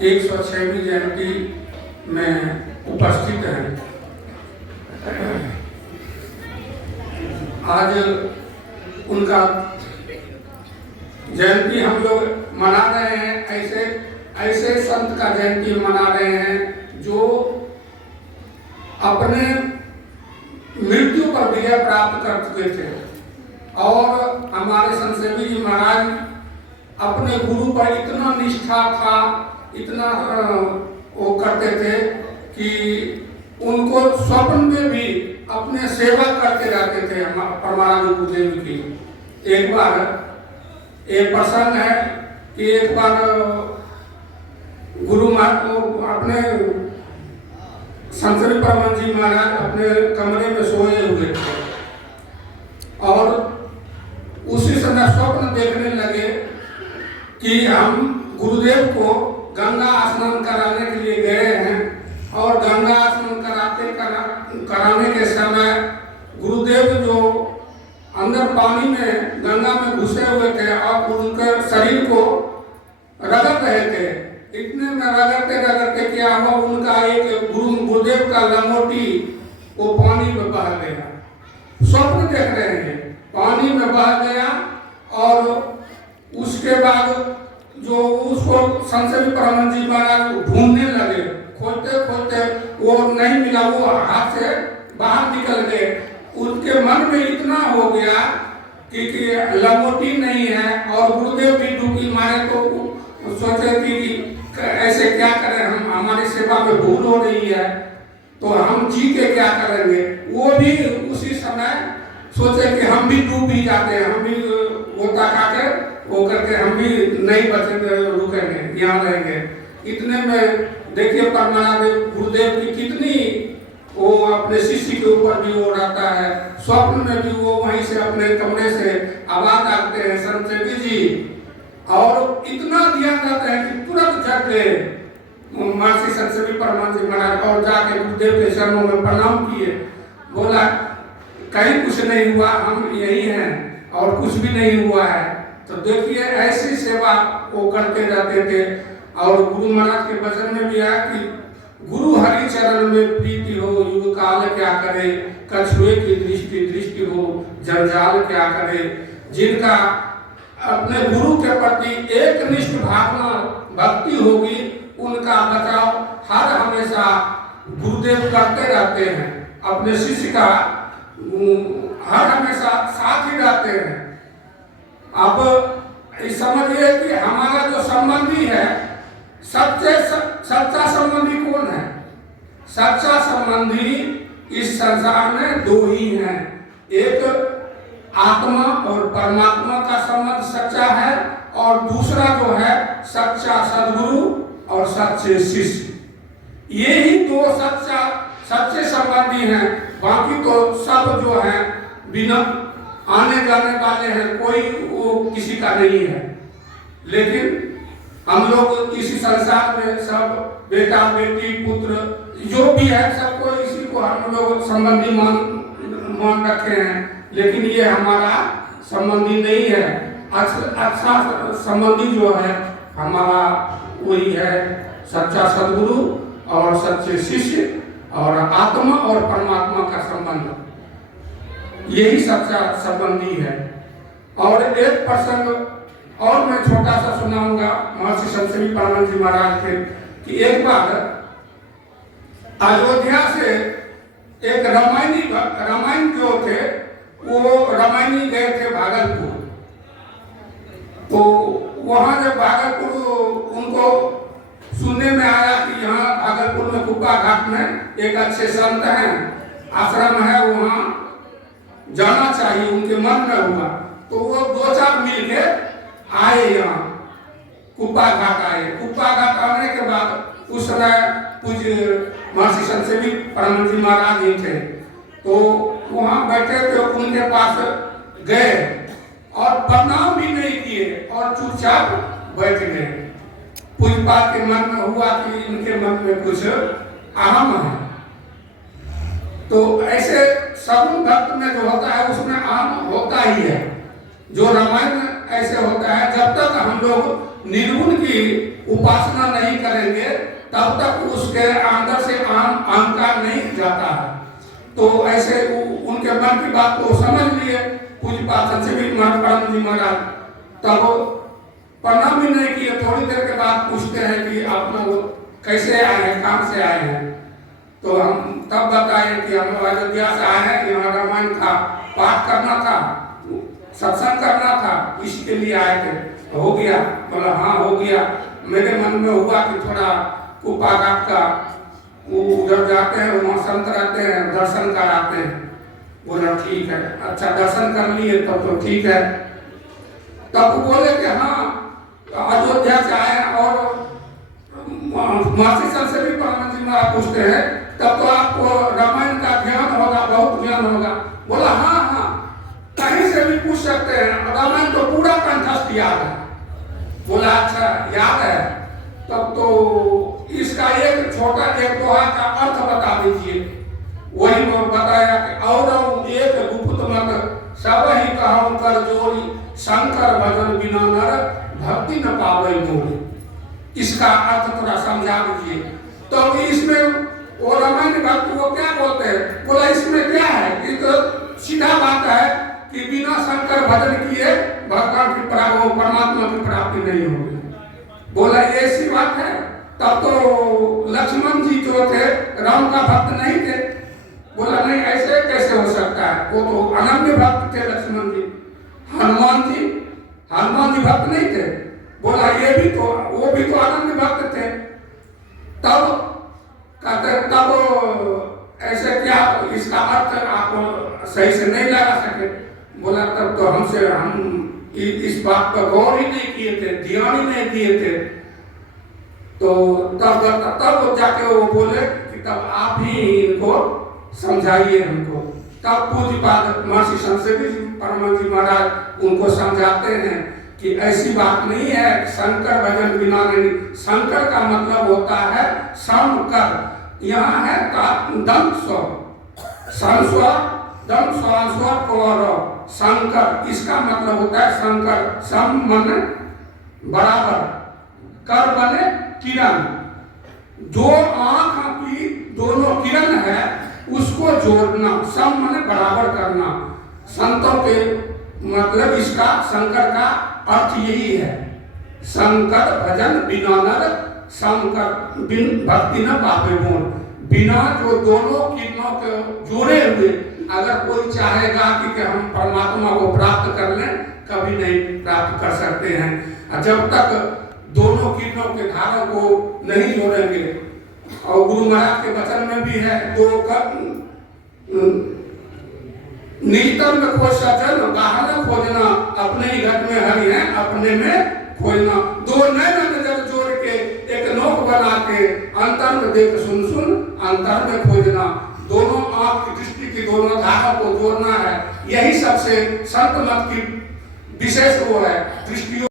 106वीं जयंती में उपस्थित हैं। आज उनका जयंती हम लोग मना रहे हैं। ऐसे संत का जयंती मना रहे हैं जो अपने मृत्यु पर विजय प्राप्त कर चुके थे और हमारे संतसेवी जी महाराज अपने गुरु पर इतना निष्ठा था, इतना वो करते थे कि उनको स्वप्न में भी अपने सेवा करते रहते थे। परमानंद गुरुदेव की एक बार एक प्रसंग है कि एक बार गुरु अपने संतसेवी परमानंद जी महाराज अपने कमरे में सोए हुए थे और उसी समय स्वप्न देखने लगे कि हम गुरुदेव को गंगा स्नान कराने के लिए गए हैं और गंगा स्नान कराने के समय गुरुदेव जो अंदर पानी में गंगा में घुसे हुए थे और उनके शरीर को रगड़ रहे थे। इतने में रगड़ते क्या हुआ, उनका एक गुरुदेव का लंगोटी वो पानी में बह गया। स्वप्न देख रहे हैं, पानी में बह गया और उसके बाद जो उसको संतसेवी परमानंद जी महाराज ढूंढने लगे, खोजते वो नहीं मिला, वो हाथ से बाहर निकल गए। उनके मन में इतना हो गया कि लंगोटी नहीं है और गुरुदेव भी डुबकी मारे तो सोचे कि ऐसे क्या करें, हम हमारी सेवा में भूल हो रही है तो हम जी के क्या करेंगे। वो भी उसी समय सोचे कि हम भी डूब भी जाते हैं, हम भी गोता खाके वो करके हम भी नहीं बचेंगे, रुकेंगे, यहाँ रहेंगे। इतने में देखिए परमानंद गुरुदेव की कितनी वो अपने शिष्य के ऊपर भी वो रहता है। स्वप्न में भी वो वहीं से अपने कमरे से आवाज आते हैं संतसेवी जी, और इतना ध्यान रहता है कि तुरंत जग गए महर्षि संतसेवी परमानंद जी महाराज और जाके गुरुदेव के चरणों में प्रणाम किए। बोला कहीं कुछ नहीं हुआ, हम यही हैं और कुछ भी नहीं हुआ है। तो देखिए ऐसी सेवा वो करते रहते थे। और गुरु महाराज के वचन में भी आया कि गुरु हरि चरण में प्रीति हो, युग काल क्या करे, कछुए की दृष्टि हो, जंजाल क्या करे। जिनका अपने गुरु के प्रति एक निष्ठ भावना भक्ति होगी, उनका बचाव हर हमेशा गुरुदेव करते रहते हैं, अपने शिष्य का हर हमेशा साथ ही रहते हैं। अब समझिए कि हमारा जो संबंधी है, सच्चा संबंधी कौन है? सच्चा संबंधी इस संसार में दो ही हैं, एक आत्मा और परमात्मा का संबंध सच्चा है और दूसरा जो है सच्चा सद्गुरु और सच्चे शिष्य। ये ही दो सच्चे संबंधी हैं। बाकी तो सब जो है बिना आने जाने वाले हैं, कोई वो किसी का नहीं है। लेकिन हम लोग इसी संसार में सब बेटा बेटी पुत्र जो भी है सबको इसी को हम लोग संबंधी मान रखे हैं। लेकिन ये हमारा संबंधी नहीं है। अच्छा संबंधी जो है हमारा वही है सच्चा सद्गुरु और सच्चे शिष्य और आत्मा और परमात्मा का संबंध, यही सच्चा संबंधी है। और एक प्रसंग और मैं छोटा सा सुनाऊंगा महर्षि संतसेवी परमानंद जी महाराज के कि एक बार अयोध्या से एक रामायण जो थे वो रामायणी गए थे भागलपुर। तो वहाँ जब भागलपुर उनको सुनने में आया कि यहाँ भागलपुर में कुप्पा घाट में एक अच्छे संत हैं, आश्रम है, वहाँ जाना चाहिए, उनके मन में हुआ। तो वो 2-4 मिल के आए, यहाँ कुप्पा घाट आए। कुप्पा घाट आने के बाद उस समय पूज्य महर्षि संतसेवी परमानंद जी महाराज ही थे। तो वहाँ बैठे थे, उनके पास गए और प्रणाम भी नहीं किए और चुपचाप बैठ गए। पूज्यपाद के मन में हुआ कि इनके मन में कुछ अहम है। तो ऐसे सगुण भक्त में जो होता है उसमें अहम होता ही है। जो रामायण ऐसे होता है, जब तक हम लोग निर्गुण की उपासना नहीं करेंगे तब तक उसके अंदर से अहंकार नहीं जाता है। तो ऐसे उनके मन की बात को समझ लिए पूज्यपाद संत महाराज जी महाराज, तब प्रणाम भी नहीं किए। थोड़ी देर के बाद पूछते हैं कि आप लोग कैसे आए हैं, कहाँ से आए हैं? तो हम तब बताए कि हम लोग अयोध्या से आए हैं, यहाँ रामायण का पाठ करना था, सत्संग करना था, इसके लिए आए थे। हो गया? बोला हाँ हो गया। मेरे मन में हुआ कि थोड़ा कुपाघाट का उधर जाते हैं, वहाँ संत रहते हैं, दर्शन कराते हैं। बोला ठीक है, अच्छा दर्शन कर लिए तब तो ठीक है। तब बोले कि हाँ अयोध्या से आए और महर्षि से भी परमानंद जी महाराज पूछते हैं तब तो आपको रामायण का ज्ञान होगा, बहुत ज्ञान होगा। बोला हाँ हाँ कहीं से भी पूछ सकते हैं, रामायण तो पूरा कंठस्थ याद है। बोला अच्छा याद है, तब तो इसका एक छोटा एक दोहा का अर्थ बता दीजिए। वही वो बताया कि और एक गुप्त मत सब ही कहूं कर जोड़ी, शंकर भजन बिना नर भक्ति न पावे मोरी। इसका अर्थ थोड़ा समझा दीजिए। तो इसमें वो रामायण भक्त वो क्या बोलते हैं? बोला इसमें क्या है कि तो सीधा बात है कि बिना शंकर भजन किए भगवान की प्राप्ति, परमात्मा की प्राप्ति नहीं होगी। बोला ऐसी बात है? तब तो लक्ष्मण जी जो थे राम का भक्त नहीं थे। बोला नहीं ऐसे कैसे हो सकता है, वो तो अनन्य भक्त थे लक्ष्मण जी। हनुमान जी भक्त नहीं थे। बोला ये भी तो वो भी तो अनन्य भक्त थे। तब कहते तब ऐसे क्या इसका अर्थ आप सही से नहीं लगा सके। बोला तब तो हम इस बात पर गौर ही नहीं किए थे, ध्यान ही नहीं दिए थे। तो तब जाके वो बोले कि तब आप ही इनको समझाइए हमको। तब पूज्यपाद महर्षि संत परमानंद जी महाराज उनको समझाते हैं कि ऐसी बात नहीं है, शंकर भजन बिना नहीं। शंकर का मतलब होता है समकर, यहाँ है दम स्वर, संस्वर दम स्वर और शंकर, इसका मतलब होता है शंकर। सम माने बराबर, कर बने किरण। जो आंख की दोनों किरण है उसको जोड़ना, सम माने बराबर करना। संतों के मतलब इसका शंकर का अर्थ यही है। शंकर भजन बिना नर शंकर बिन भक्ति न पावे मोर। बिना जो दोनों किरणों के जोड़े हुए अगर कोई चाहेगा कि हम परमात्मा को प्राप्त कर लें, कभी नहीं प्राप्त कर सकते हैं जब तक दोनों किरणों के धारों को नहीं जोड़ेंगे। और गुरु महाराज के वचन में भी है, निजतम में खोज सजन बाहर खोजना, अपने ही घर में हरि है अपने में खोजना। दो नैन जब जोड़ के एक नोक बना के अंतर में देख सुन अंतर में खोजना। दोनों आंख की दृष्टि की दोनों धारों को जोड़ना है, यही सबसे संत मत की विशेष वो है। दृष्टि